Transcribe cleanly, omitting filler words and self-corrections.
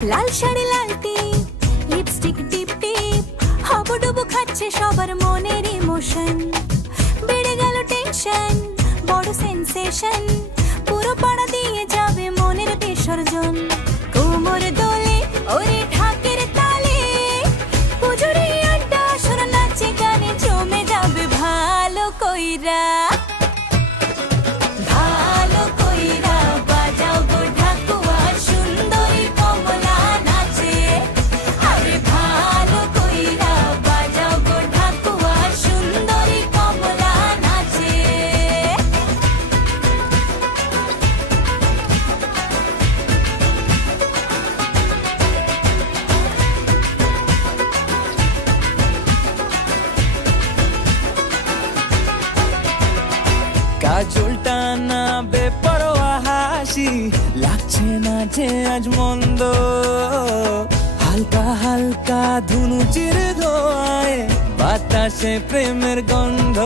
লাল শাড়ি লাল টিপ lipstick টিপ টিপ হাবুডুবু খাচ্ছে সবার মনের ইমোশন বেড়ে গেল টেনশন বড় সেন্সেশন পুরো পাড়া দিয়ে যাবে মনের বিসর্জন কোমর দোলে ওরে ঢাকের তালে পুজোরে আড্ডা সুর নাচে গানে জমে যাবে ভালো কইরা কাজলটা না বেপরোয়া হাসি লাগছে না যে আজ মন্দ হালকা হালকা ধুনুচির ধোঁয়ায় বাতাসে প্রেমের গন্ধ